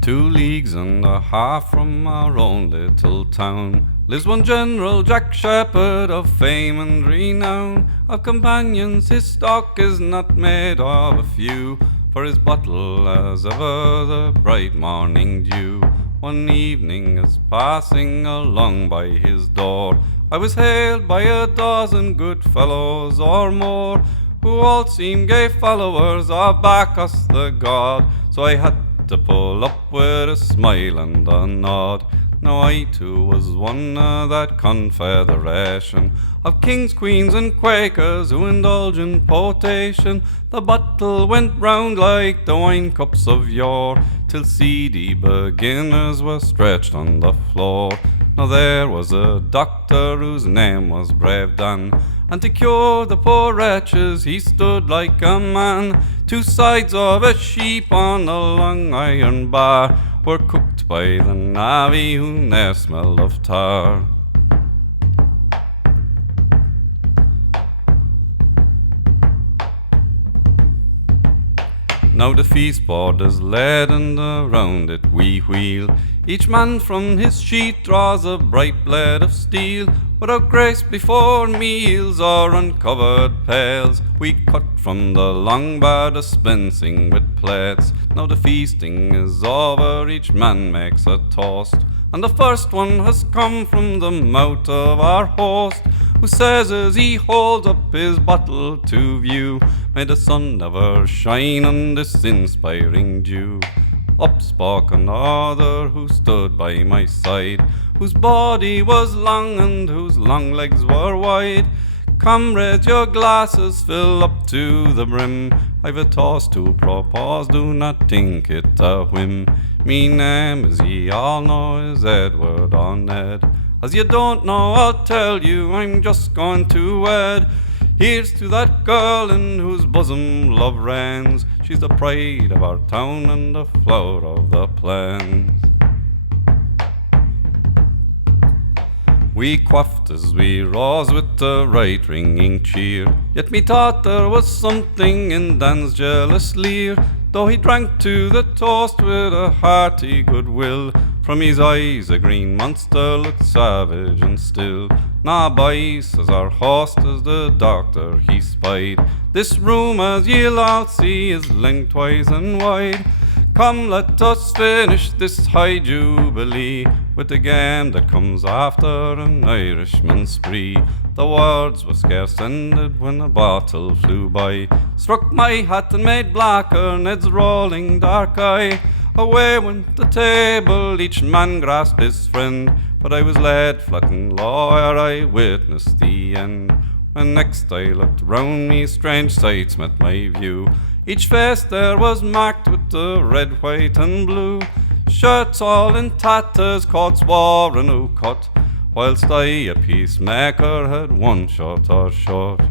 2.5 leagues from our own little town lives one General Jack Shepherd of fame and renown. Of companions his stock is not made of a few, for his bottle as ever the bright morning dew. One evening as passing along by his door, I was hailed by a dozen good fellows or more, who all seemed gay followers of Bacchus the god. So I had to pull up with a smile and a nod. Now I too was one of that confederation of kings, queens and quakers who indulge in potation. The bottle went round like the wine cups of yore, till seedy beginners were stretched on the floor. Now there was a doctor whose name was Brave Dan, and to cure the poor wretches he stood like a man. 2 sides of a sheep on a long iron bar were cooked by the navvy who ne'er smelled of tar. Now the feast board is laid and around it we wheel. Each man from his sheet draws a bright blade of steel. Without grace before meals or uncovered pails, we cut from the long bar dispensing with plates. Now the feasting is over, each man makes a toast, and the first one has come from the mouth of our host, who says as he holds up his bottle to view, may the sun never shine on this inspiring dew. Up spoke another who stood by my side, whose body was long and whose long legs were wide. Comrades, your glasses fill up to the brim. I've a toast to propose, do not think it a whim. Me name, as ye all know, is Edward or Ned. As you don't know, I'll tell you, I'm just going to wed. Here's to that girl in whose bosom love reigns. She's the pride of our town and the flower of the plains. We quaffed as we rose with a right ringing cheer, yet methought there was something in Dan's jealous leer, though he drank to the toast with a hearty goodwill. From his eyes a green monster looked savage and still. "Nah, boy," says our host as the doctor he spied, "this room as ye'll out see is lengthwise and wide. Come, let us finish this high jubilee with the game that comes after an Irishman's spree." The words were scarce ended when a bottle flew by, struck my hat and made blacker Ned's rolling dark eye. Away went the table, each man grasped his friend, but I was laid flat and low ere I witnessed the end. When next I looked round me, strange sights met my view. Each face there was marked with the red, white and blue. Shirts all in tatters, coats wore a new cut, whilst I, a peacemaker, had one short or short.